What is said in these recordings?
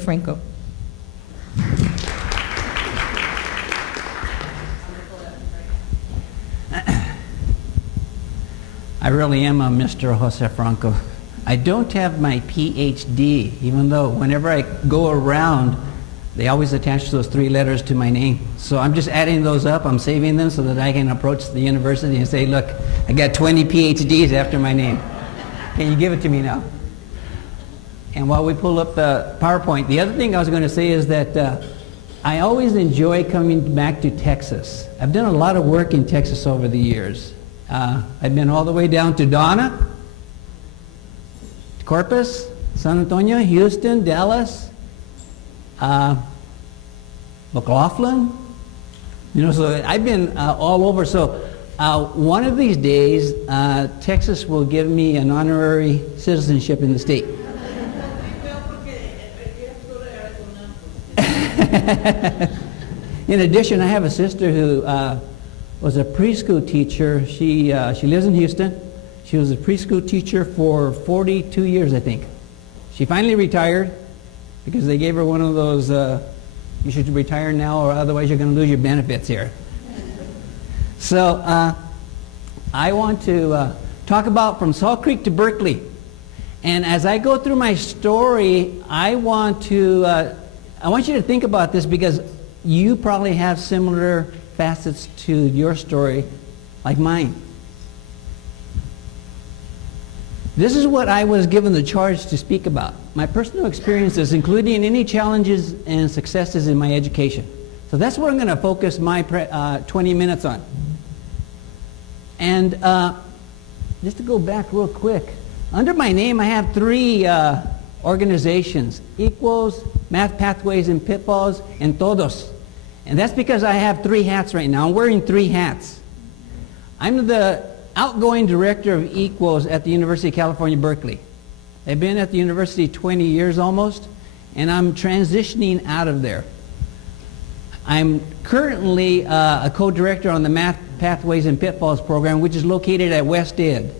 Franco. I really am a Mr. José Franco. I don't have my PhD, even though whenever I go around, they always attach those 3 letters to my name. So I'm just adding those up. I'm saving them so that I can approach the university and say, look, I got 20 PhDs after my name. Can you give it to me now? And while we pull up the PowerPoint, the other thing I was going to say is that I always enjoy coming back to Texas. I've done a lot of work in Texas over the years. I've been all the way down to Donna, Corpus, San Antonio, Houston, Dallas, McLaughlin. So I've been all over. So one of these days, Texas will give me an honorary citizenship in the state. In addition, I have a sister who was a preschool teacher. She lives in Houston. She was a preschool teacher for 42 years, I think. She finally retired because they gave her one of those, you should retire now or otherwise you're going to lose your benefits here. So I want to talk about from Salt Creek to Berkeley. And as I go through my story, I want you to think about this because you probably have similar facets to your story like mine. This is what I was given the charge to speak about. My personal experiences, including any challenges and successes in my education. So that's what I'm going to focus my 20 minutes on. And just to go back real quick, under my name I have 3 organizations: Equals, Math Pathways and Pitfalls, and Todos. And that's because I have 3 hats right now. I'm wearing 3 hats. I'm the outgoing director of Equals at the University of California, Berkeley. I've been at the university 20 years almost, and I'm transitioning out of there. I'm currently a co-director on the Math Pathways and Pitfalls program, which is located at West Ed,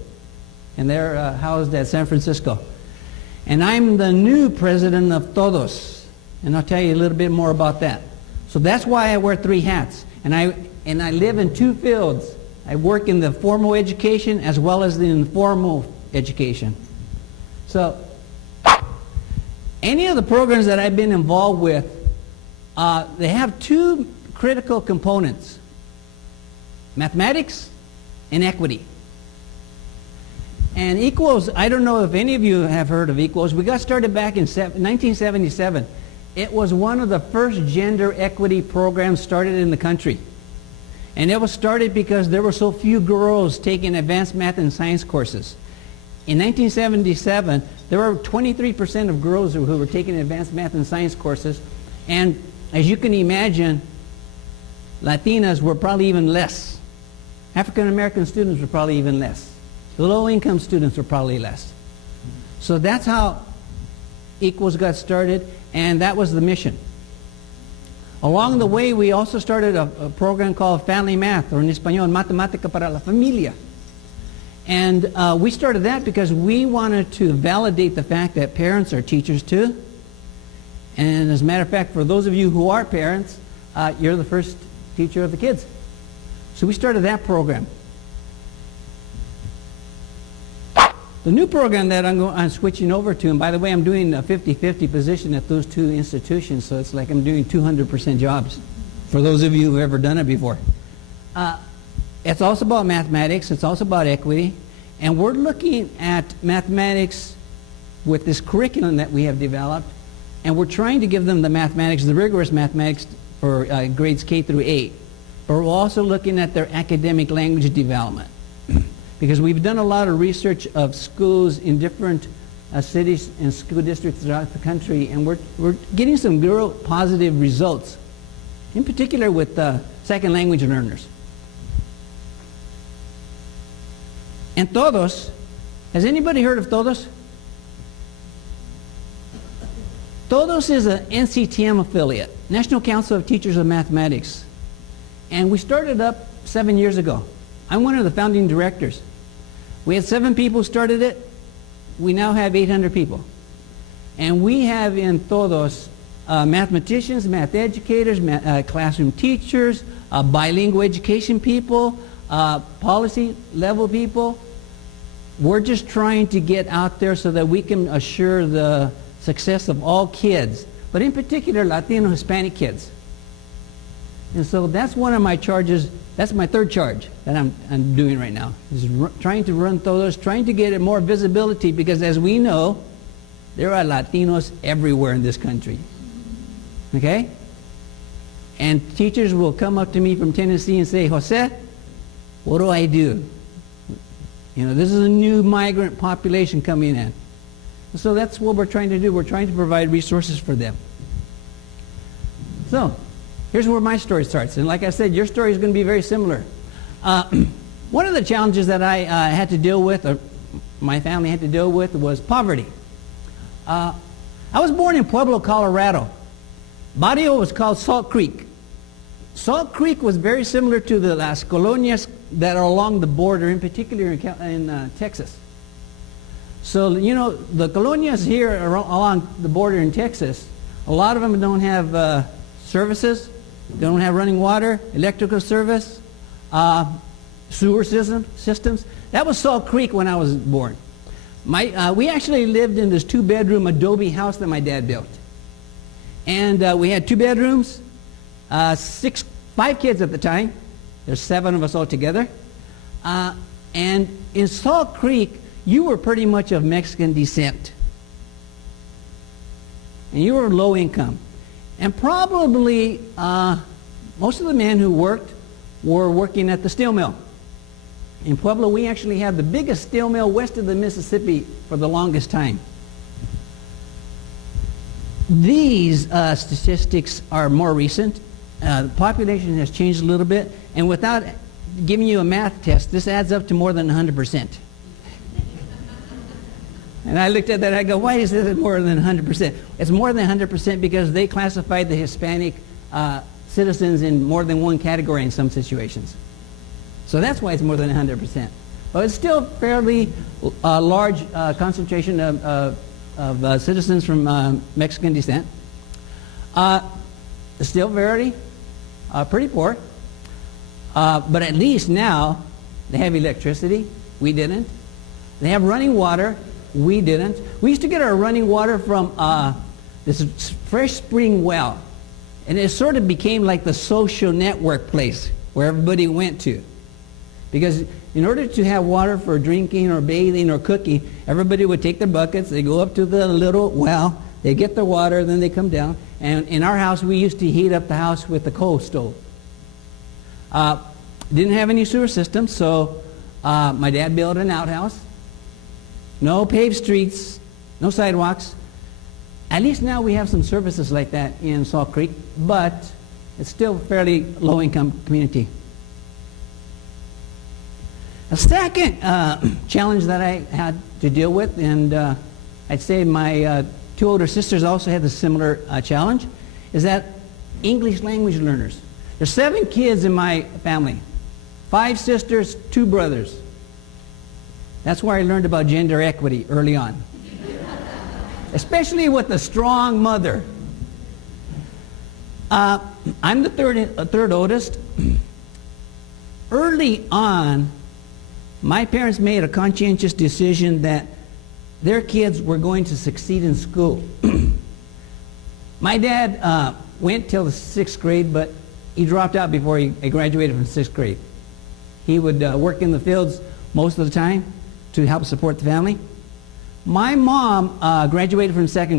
and they're housed at San Francisco. And I'm the new president of Todos, and I'll tell you a little bit more about that. So that's why I wear 3 hats, and I live in 2 fields. I work in the formal education as well as the informal education. So any of the programs that I've been involved with, they have 2 critical components: mathematics and equity. And Equals, I don't know if any of you have heard of Equals. We got started back in 1977. It was one of the first gender equity programs started in the country. And it was started because there were so few girls taking advanced math and science courses. In 1977, there were 23% of girls who were taking advanced math and science courses. And as you can imagine, Latinas were probably even less. African American students were probably even less. The low-income students were probably less. So that's how Equals got started, and that was the mission. Along the way, we also started a program called Family Math, or in Español, Matemática para la Familia. And we started that because we wanted to validate the fact that parents are teachers too. And as a matter of fact, for those of you who are parents, you're the first teacher of the kids. So we started that program. The new program that I'm switching over to, and by the way, I'm doing a 50-50 position at those 2 institutions, so it's like I'm doing 200% jobs, for those of you who've ever done it before. It's also about mathematics, it's also about equity, and we're looking at mathematics with this curriculum that we have developed, and we're trying to give them the mathematics, the rigorous mathematics for grades K through 8, but we're also looking at their academic language development. Because we've done a lot of research of schools in different cities and school districts throughout the country, and we're getting some real positive results, in particular with second language learners. And Todos, has anybody heard of Todos? Todos is an NCTM affiliate, National Council of Teachers of Mathematics. And we started up 7 years ago. I'm one of the founding directors. We had 7 people started it. We now have 800 people. And we have in todos mathematicians, math educators, classroom teachers, bilingual education people, policy level people. We're just trying to get out there so that we can assure the success of all kids, but in particular Latino Hispanic kids. And so that's one of my charges. That's my third charge that I'm doing right now, is trying to run todos, trying to get it more visibility, because as we know, there are Latinos everywhere in this country. Okay? And teachers will come up to me from Tennessee and say, Jose, what do I do? You know, this is a new migrant population coming in. So that's what we're trying to do. We're trying to provide resources for them. So, here's where my story starts. And like I said, your story is going to be very similar. One of the challenges that I had to deal with, or my family had to deal with, was poverty. I was born in Pueblo, Colorado. Barrio was called Salt Creek. Salt Creek was very similar to the Las Colonias that are along the border, in particular in Texas. So, you know, the colonias here along the border in Texas, a lot of them don't have services, they don't have running water, electrical service, sewer systems. That was Salt Creek when I was born. We actually lived in this 2-bedroom adobe house that my dad built. And we had 2 bedrooms, 5 kids at the time. There's 7 of us all together. And in Salt Creek, you were pretty much of Mexican descent. And you were low income. And probably most of the men who worked were working at the steel mill. In Pueblo, we actually had the biggest steel mill west of the Mississippi for the longest time. These statistics are more recent. The population has changed a little bit, and without giving you a math test, this adds up to more than 100%. And I looked at that and I go, why is this more than 100%? It's more than 100% because they classified the Hispanic citizens in more than one category in some situations. So that's why it's more than 100%. But it's still fairly large concentration of citizens from Mexican descent. Still very pretty poor. But at least now they have electricity. We didn't. They have running water. We didn't. We used to get our running water from this fresh spring well. And it sort of became like the social network place where everybody went to. Because in order to have water for drinking or bathing or cooking, everybody would take their buckets, they go up to the little well, they get their water, then they come down. And in our house, we used to heat up the house with the coal stove. Didn't have any sewer system, so my dad built an outhouse. No paved streets, no sidewalks. At least now we have some services like that in Salt Creek, but it's still a fairly low-income community. A second challenge that I had to deal with, and I'd say my 2 older sisters also had a similar challenge, is that English language learners. There's 7 kids in my family, 5 sisters, 2 brothers. That's where I learned about gender equity early on, especially with a strong mother. I'm the third oldest. Early on, my parents made a conscientious decision that their kids were going to succeed in school. My dad went till the 6th grade, but he dropped out before he graduated from 6th grade. He would work in the fields most of the time to help support the family. My mom graduated from 2nd